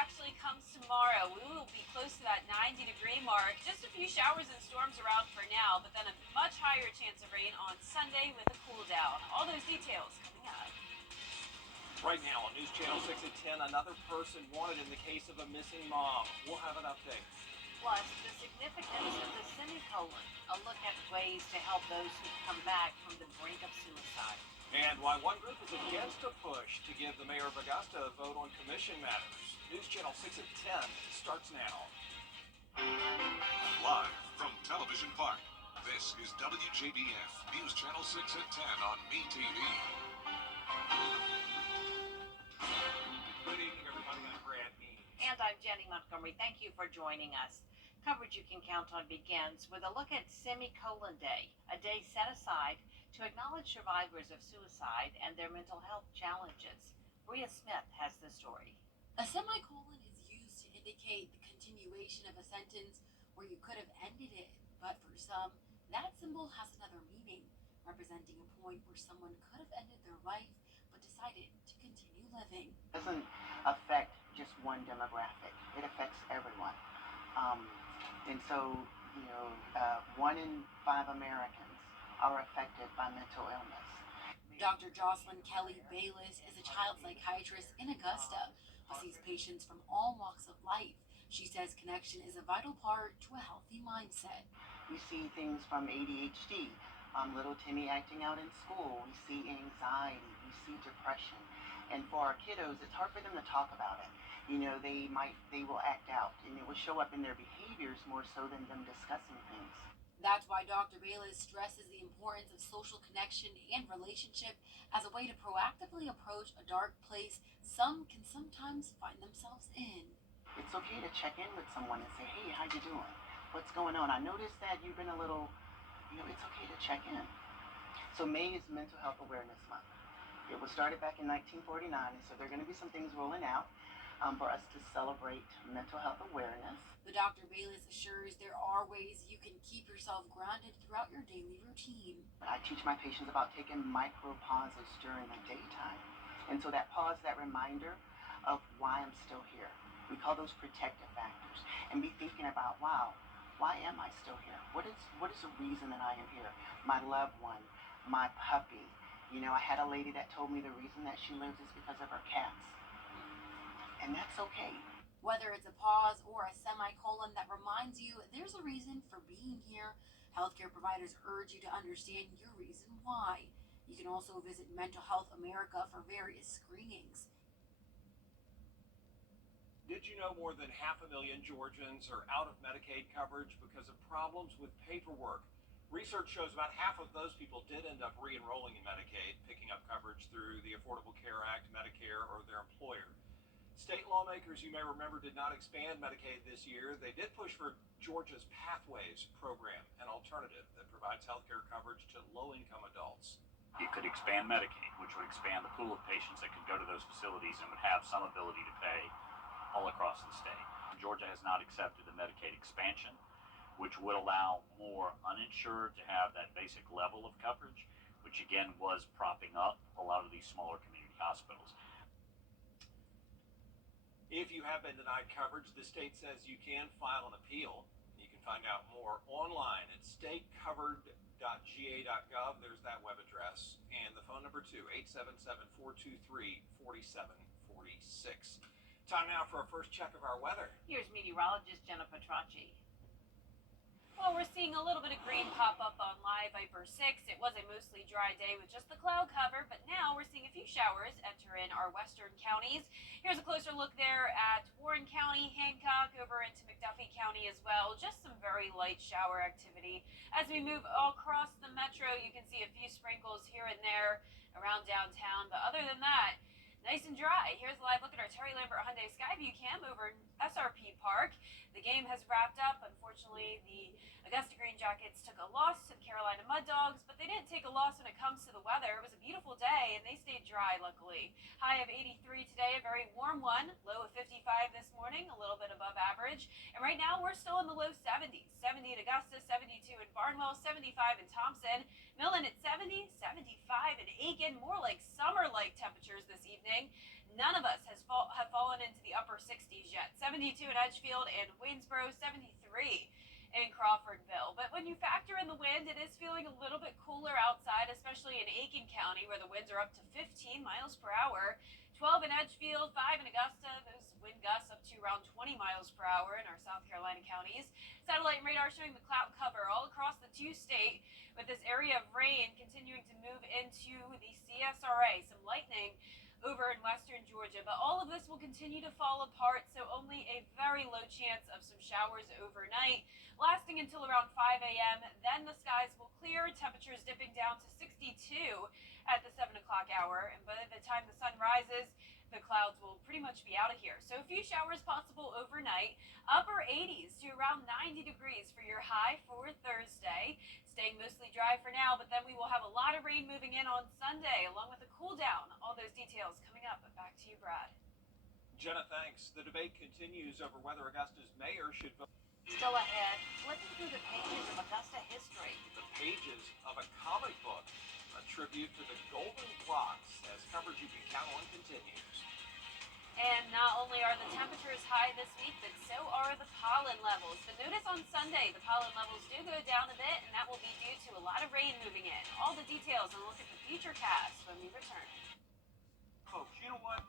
actually comes tomorrow. We will be close to that 90-degree mark. Just a few showers and storms around for now, but then a much higher chance of rain on Sunday with a cool down. All those details coming up. Right now on News Channel 6 at 10, another person wanted in the case of a missing mom. We'll have an update. Plus, the significance of the semicolon, a look at ways to help those who come back from the brink of suicide. And why one group is against a push to give the mayor of Augusta a vote on commission matters. News Channel 6 at 10 starts now. Live from Television Park, this is WJBF News Channel 6 at 10 on MeTV. Good evening, everybody. I'm Brad Mead. And I'm Jenny Montgomery. Thank you for joining us. Coverage you can count on begins with a look at Semicolon Day, a day set aside to acknowledge survivors of suicide and their mental health challenges. Bria Smith has the story. A semicolon is used to indicate the continuation of a sentence where you could have ended it, but for some, that symbol has another meaning, representing a point where someone could have ended their life but decided to continue living. It doesn't affect just one demographic, it affects everyone. And so, 1 in 5 Americans are affected by mental illness. Dr. Jocelyn Kelly Bayless is a child psychiatrist in Augusta who sees patients from all walks of life. She says connection is a vital part to a healthy mindset. We see things from ADHD, little Timmy acting out in school. We see anxiety, we see depression. And for our kiddos, it's hard for them to talk about it. They will act out, and it will show up in their behaviors more so than them discussing things. That's why Dr. Bayless stresses the importance of social connection and relationship as a way to proactively approach a dark place some can sometimes find themselves in. It's okay to check in with someone and say, hey, how you doing? What's going on? I noticed that you've been a little, it's okay to check in. So May is Mental Health Awareness Month. It was started back in 1949, and so there are going to be some things rolling out for us to celebrate mental health awareness. But Dr. Bayless assures there are ways you can keep yourself grounded throughout your daily routine. I teach my patients about taking micro pauses during the daytime. And so that pause, that reminder of why I'm still here. We call those protective factors. And be thinking about, wow, why am I still here? What is the reason that I am here? My loved one, my puppy. I had a lady that told me the reason that she lives is because of her cats. And that's okay. Whether it's a pause or a semicolon that reminds you there's a reason for being here, healthcare providers urge you to understand your reason why. You can also visit Mental Health America for various screenings. Did you know more than 500,000 Georgians are out of Medicaid coverage because of problems with paperwork? Research shows about half of those people did end up re-enrolling in Medicaid, picking up coverage through the Affordable Care Act, Medicare, or their employer. State lawmakers, you may remember, did not expand Medicaid this year. They did push for Georgia's Pathways program, an alternative that provides health care coverage to low-income adults. It could expand Medicaid, which would expand the pool of patients that could go to those facilities and would have some ability to pay all across the state. Georgia has not accepted the Medicaid expansion, which would allow more uninsured to have that basic level of coverage, which again was propping up a lot of these smaller community hospitals. If you have been denied coverage, the state says you can file an appeal. You can find out more online at statecovered.ga.gov. There's that web address. And the phone number, too, 877-423-4746. Time now for our first check of our weather. Here's meteorologist Jenna Petracci. Well, we're seeing a little bit of green pop up on Live Viper 6. It was a mostly dry day with just the cloud cover, but now we're seeing a few showers enter in our western counties. Here's a closer look there at Warren County, Hancock, over into McDuffie County as well. Just some very light shower activity. As we move all across the metro, you can see a few sprinkles here and there around downtown, but other than that, nice and dry. Here's a live look at our Terry Lambert Hyundai Skyview cam over in SRP Park. The game has wrapped up. Unfortunately, the Augusta Green Jackets took a loss to the Carolina Mud Dogs, but they didn't take a loss when it comes to the weather. It was a beautiful day, and they stayed dry, luckily. High of 83 today, a very warm one. Low of 55 this morning, a little bit above average. And right now, we're still in the low 70s. 70 in Augusta, 72 in Barnwell, 75 in Thompson. Millen at 70, 75 in Aiken. More like summer-like temperatures this evening. None of us have fallen into the upper 60s yet. 72 in Edgefield and Waynesboro, 73 in Crawfordville. But when you factor in the wind, it is feeling a little bit cooler outside, especially in Aiken County, where the winds are up to 15 miles per hour. 12 in Edgefield, 5 in Augusta. Those wind gusts up to around 20 miles per hour in our South Carolina counties. Satellite and radar showing the cloud cover all across the two-state, with this area of rain continuing to move into the CSRA. Some lightning over in western Georgia, but all of this will continue to fall apart, so only a very low chance of some showers overnight, lasting until around 5 a.m. Then the skies will clear, temperatures dipping down to 62 at the 7 o'clock hour, and by the time the sun rises, the clouds will pretty much be out of here. So a few showers possible overnight, upper 80s to around 90 degrees for your high for Thursday. Staying mostly dry for now, but then we will have a lot of rain moving in on Sunday, along with a cool down. All those details coming up, but back to you, Brad. Jenna, thanks. The debate continues over whether Augusta's mayor should vote. Still ahead, flipping through the pages of Augusta history. The pages of a comic book, a tribute to the Golden Blocks, as coverage you can count on continues. And not only are the temperatures high this week, but so are the pollen levels. But notice on Sunday, the pollen levels do go down a bit, and that will be due to a lot of rain moving in. All the details and look at the future cast when we return. Folks, you know what?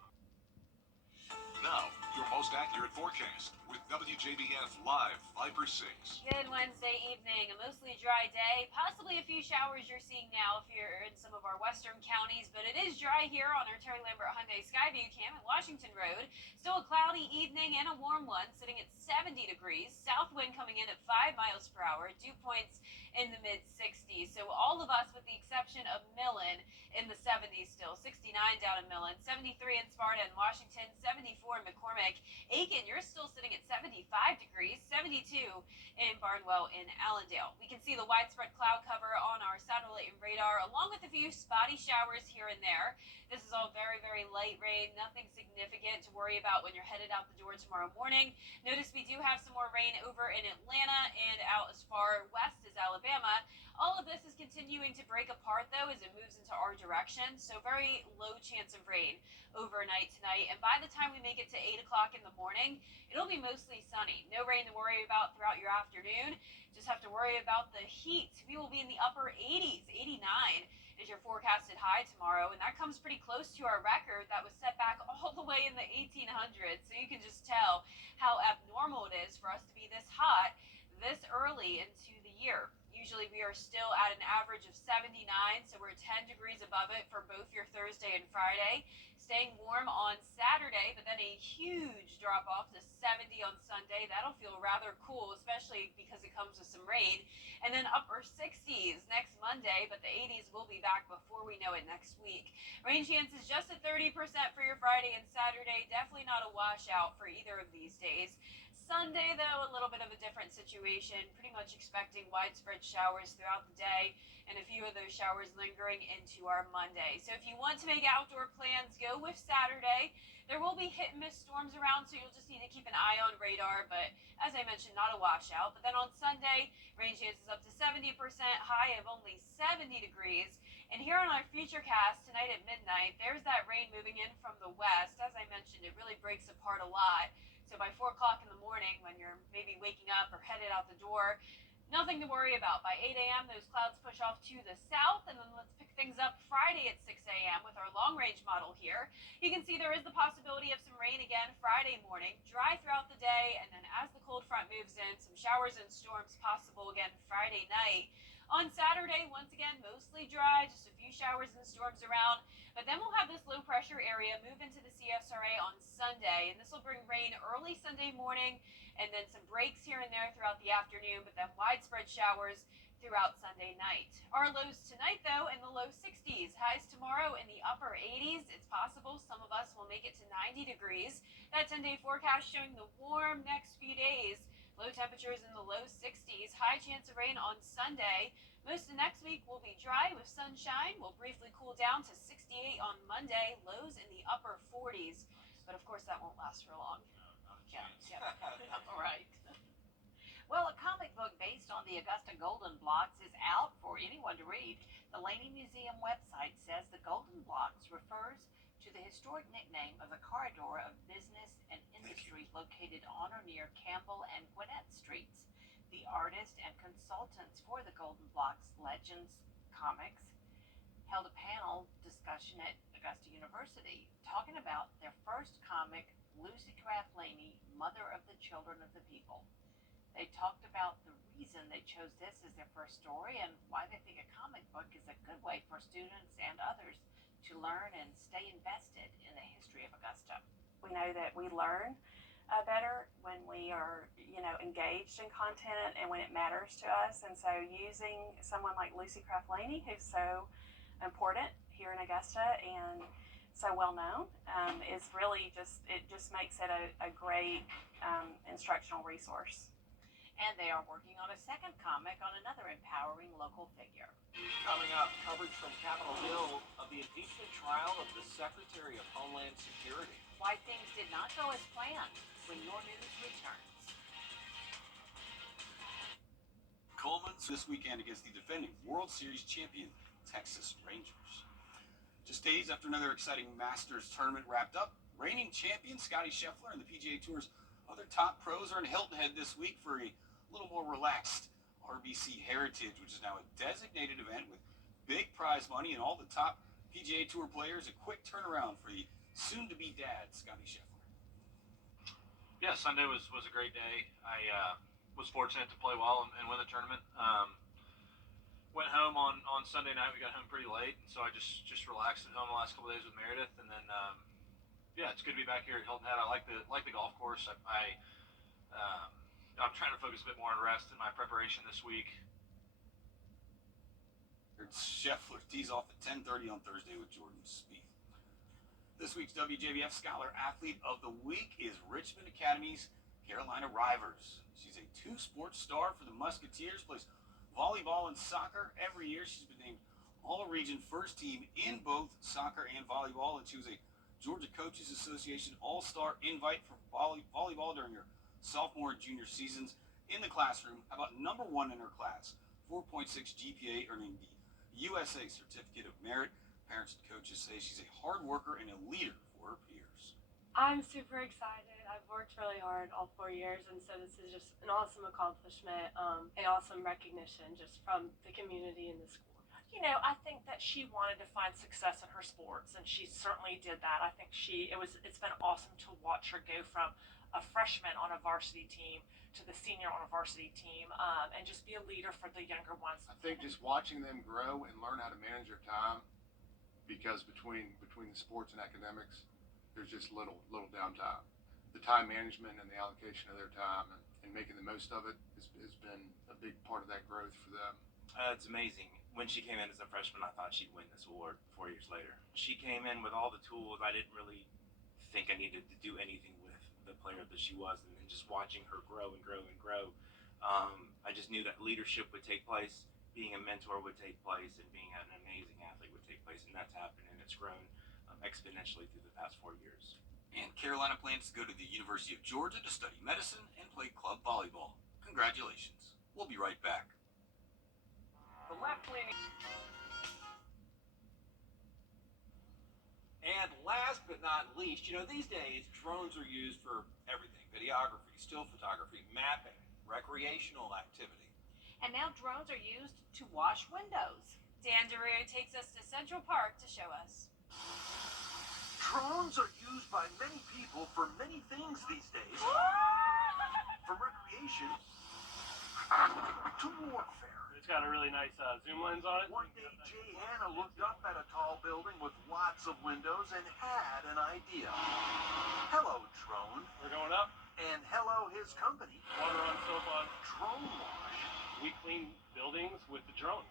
Now, your most accurate forecast with WJBF Live Viper 6. Good Wednesday evening. A mostly dry day. Possibly a few showers you're seeing now if you're in some of our western counties, but it is dry here on our Terry Lambert Hyundai Skyview Cam at Washington Road. Still a cloudy evening and a warm one, sitting at 70 degrees. South wind coming in at 5 miles per hour. Dew points in the mid-60s. So all of us, with the exception of Millen, in the 70s still. 69 down in Millen, 73 in Sparta and Washington, 74 in McCormick. Aiken, you're still sitting at 75 degrees, 72 in Barnwell in Allendale. We can see the widespread cloud cover on our satellite and radar, along with a few spotty showers here and there. This is all very, very light rain, nothing significant to worry about when you're headed out the door tomorrow morning. Notice we do have some more rain over in Atlanta and out as far west as Alabama. All of this is continuing to break apart, though, as it moves into our direction, so very low chance of rain overnight tonight. And by the time we make it to 8 o'clock in the morning, it'll be mostly sunny. No rain to worry about throughout your afternoon. Just have to worry about the heat. We will be in the upper 80s, 89 is your forecasted high tomorrow, and that comes pretty close to our record that was set back all the way in the 1800s. So you can just tell how abnormal it is for us to be this hot this early into the year. Usually we are still at an average of 79, so we're 10 degrees above it for both your Thursday and Friday. Staying warm on Saturday, but then a huge drop off to 70 on Sunday. That'll feel rather cool, especially because it comes with some rain. And then upper 60s next Monday, but the 80s will be back before we know it next week. Rain chances just at 30% for your Friday and Saturday. Definitely not a washout for either of these days. Sunday, though, a little bit of a different situation. Pretty much expecting widespread showers throughout the day, and a few of those showers lingering into our Monday. So if you want to make outdoor plans, go with Saturday. There will be hit and miss storms around, so you'll just need to keep an eye on radar, but as I mentioned, not a washout. But then on Sunday, rain chances up to 70%, high of only 70 degrees. And here on our futurecast tonight at midnight, there's that rain moving in from the west. As I mentioned, it really breaks apart a lot. So by 4 o'clock in the morning, when you're maybe waking up or headed out the door, nothing to worry about. By 8 a.m., those clouds push off to the south, and then let's pick things up Friday at 6 a.m. with our long-range model here. You can see there is the possibility of some rain again Friday morning, dry throughout the day, and then as the cold front moves in, some showers and storms possible again Friday night. On Saturday, once again, mostly dry, just a few showers and storms around. But then we'll have this low pressure area move into the CSRA on Sunday, and this will bring rain early Sunday morning and then some breaks here and there throughout the afternoon, but then widespread showers throughout Sunday night. Our lows tonight, though, in the low 60s. Highs tomorrow in the upper 80s. It's possible some of us will make it to 90 degrees. That 10-day forecast showing the warm next few days. Low temperatures in the low 60s. High chance of rain on Sunday. Most of next week will be dry with sunshine. We'll briefly cool down to 68 on Monday. Lows in the upper 40s. But of course, that won't last for long. Yeah. All right. Well, a comic book based on the Augusta Golden Blocks is out for anyone to read. The Laney Museum website says the Golden Blocks refers to the historic nickname of the corridor of business and industry located on or near Campbell and Gwinnett Streets. The artists and consultants for the Golden Blocks Legends comics held a panel discussion at Augusta University talking about their first comic, Lucy Craft Laney, Mother of the Children of the People. They talked about the reason they chose this as their first story and why they think a comic book is a good way for students and others to learn and stay invested in the history of Augusta. We know that we learn better when we are, engaged in content and when it matters to us. And so using someone like Lucy Craft Laney, who's so important here in Augusta and so well known, is really just makes it a great instructional resource. And they are working on a second comic on another empowering local figure. Coming up, coverage from Capitol Hill of the impeachment trial of the Secretary of Homeland Security. Why things did not go as planned when your news returns. Coleman's this weekend against the defending World Series champion Texas Rangers. Just days after another exciting Masters tournament wrapped up, reigning champion Scottie Scheffler and the PGA Tour's other top pros are in Hilton Head this week for a little more relaxed RBC Heritage, which is now a designated event with big prize money and all the top PGA Tour players. A quick turnaround for the soon-to-be dad, Scottie Scheffler. Yeah, Sunday was a great day. I was fortunate to play well and win the tournament. Went home on Sunday night. We got home pretty late, so I just relaxed at home the last couple of days with Meredith, and then it's good to be back here at Hilton Head. I like the golf course. I'm trying to focus a bit more on rest in my preparation this week. Scheffler tees off at 10:30 on Thursday with Jordan Spieth. This week's WJBF Scholar Athlete of the Week is Richmond Academy's Carolina Rivers. She's a two-sport star for the Musketeers, plays volleyball and soccer. Every year she's been named All-Region First Team in both soccer and volleyball, and she was a Georgia Coaches Association All-Star invite for volleyball during her sophomore and junior seasons. In the classroom, how about number one in her class, 4.6 GPA, earning the USA Certificate of Merit. Parents and coaches say she's a hard worker and a leader for her peers. I'm super excited. I've worked really hard all 4 years, and so this is just an awesome accomplishment, an awesome recognition just from the community and the school. I think that she wanted to find success in her sports, and she certainly did that. I think it's been awesome to watch her go from a freshman on a varsity team to the senior on a varsity team, and just be a leader for the younger ones. I think just watching them grow and learn how to manage their time, because between the sports and academics, there's just little downtime. The time management and the allocation of their time and making the most of it has been a big part of that growth for them. It's amazing. When she came in as a freshman, I thought she'd win this award 4 years later. She came in with all the tools. I didn't really think I needed to do anything with the player that she was, and then just watching her grow and grow and grow, I just knew that leadership would take place, being a mentor would take place, and being an amazing athlete would take place, and that's happened, and it's grown exponentially through the past 4 years. And Carolina plans to go to the University of Georgia to study medicine and play club volleyball. Congratulations. We'll be right back. The left-leaning. And last but not least, these days drones are used for everything: videography, still photography, mapping, recreational activity. And now drones are used to wash windows. Dan DeRue takes us to Central Park to show us. Drones are used by many people for many things these days. From recreation to warfare. It's got a really nice zoom lens on it. One day, Jay Hanna looked up at a tall building with lots of windows and had an idea. Hello, drone. We're going up. And hello, his company. Water on soap on. Drone Wash. We clean buildings with the drone.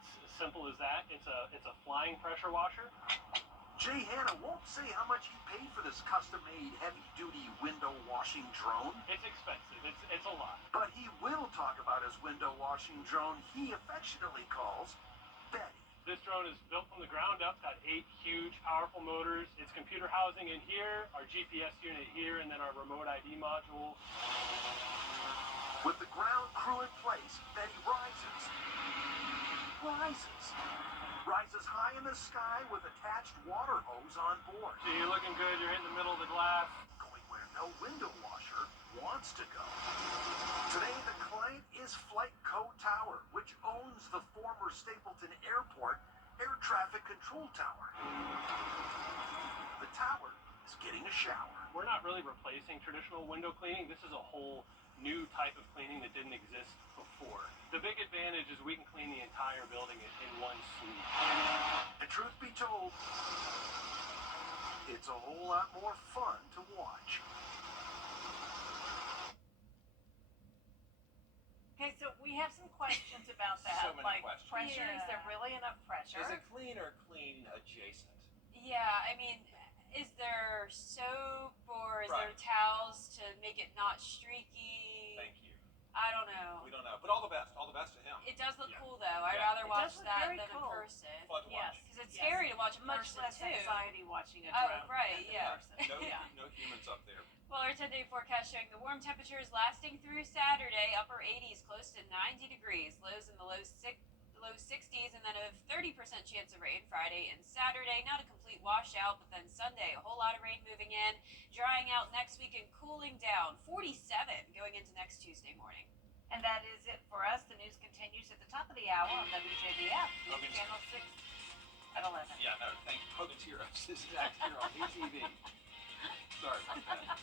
It's as simple as that. It's a flying pressure washer. Jay Hanna won't say how much he paid for this custom-made heavy-duty window washing drone. It's expensive. It's a lot. But he will talk about his window washing drone he affectionately calls Betty. This drone is built from the ground up. It's got 8 huge, powerful motors. It's computer housing in here, our GPS unit here, and then our remote ID module. With the ground crew in place, Betty rises. rises high in the sky with attached water hose on board. So you're looking good. You're hitting the middle of the glass. Going where no window washer wants to go. Today, the client is Flight Co Tower, which owns the former Stapleton Airport Air Traffic Control Tower. The tower is getting a shower. We're not really replacing traditional window cleaning. This is a whole new type of cleaning that didn't exist before. The big advantage is we can clean the entire building in one sweep. And truth be told, it's a whole lot more fun to watch. Okay, so we have some questions about that. So many like questions. pressure, is there Yeah. really enough pressure? Is it clean or clean adjacent? Yeah, I mean, is there soap or is there Right. towels to make it not streaky? Thank you. I don't know. We don't know, but all the best to him. It does look Yeah. cool though. I'd Yeah. rather It watch does look that very than cool. in person. Fun to Yes. watch. Because it's Yes. scary to watch in Much person less too. anxiety watching a Oh, drone right, than in yeah. person. No, Yeah. no humans up there. Well, our 10-day forecast showing the warm temperatures lasting through Saturday, upper 80s, close to 90 degrees, lows in the low 60s, and then a 30% chance of rain Friday and Saturday. Not a complete washout, but then Sunday, a whole lot of rain moving in, drying out next week and cooling down. 47 going into next Tuesday morning. And that is it for us. The news continues at the top of the hour on WJBF, Hogan's- Channel 6 at 11. Yeah, no, thank you. Hogan's Heroes. This is Zach's here on ATV. Sorry about that.